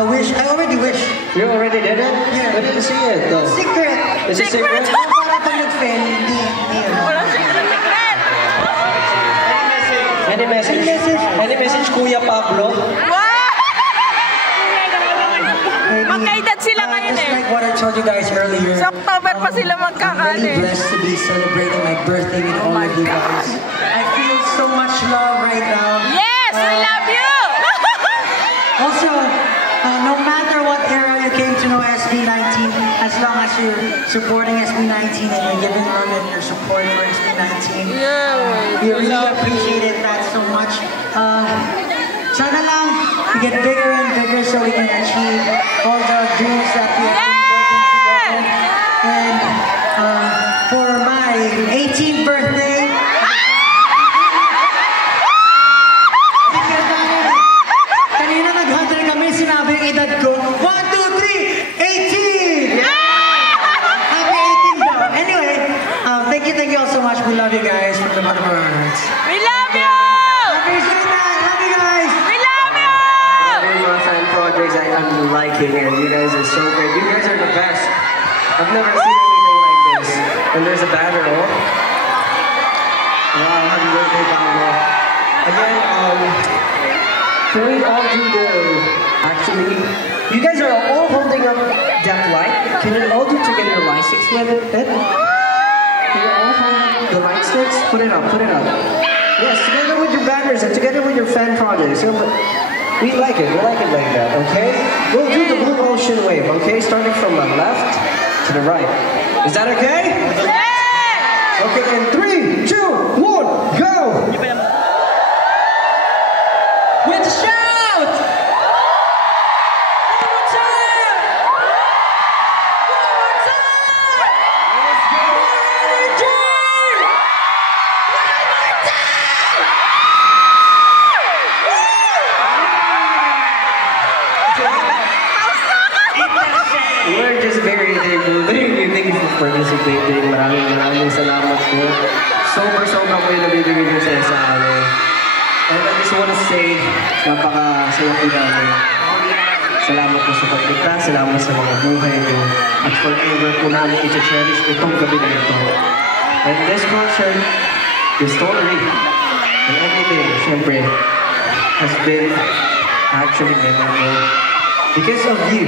I wish. I already wish. You already did it? Yeah. I didn't see it though. Secret. Is it secret? Para pag nag-fail, hindi. Wala secret. Any message? Any message, Kuya Pablo? Magkaedad sila ngayon Just eh. like what I told you guys earlier. Sa October pa sila I'm magkakali. really blessed to be celebrating my birthday with all of you guys. I feel so much love right now. Yes, I love you! Also, no matter what era you came to know SB19, as long as you're supporting SB19 and you're giving love and your support for SB19, we really appreciate that so much. Sana lang, we get bigger and bigger so we can achieve all the dreams that we have been building together. And for my 18th birthday, kanina nag-hunter kami, sinabi yung edad ko, 1, 2, 3, 18! Happy 18 daw. Anyway, thank you all so much. We love you guys from the bottom of our hearts. We love you! Appreciate that. Love you guys. We love you! My fan projects I'm liking, and you guys are so great. You guys are the best. I've never seen anything like this. And there's a banner, oh. Wow, happy birthday, Pablo. Again, can we all do actually, you guys are all holding up that light. Can you all do together your light sticks with it? Can you all hold the light sticks? Put it up, put it up. Yes, together with your banners and together with your fan projects. We like it like that, okay? We'll do the blue ocean wave, okay? Starting from the left to the right. Is that okay? Yeah! Okay, in 3, 2, 1, go! With the shout! One more time! One more time! Let's go! One more time! We're just very thankful. Thank you for participating. Maraming salamat po. Sobra po yung nabibigay niyo sa amin. And I just want to say, napaka-saya po namin. Salamat po sa pagpunta, salamat sa mga buhay niyo. At forever po namin i-cherish itong gabi na ito. And this concert, the story, and everything, syempre, has been actually memorable because of you.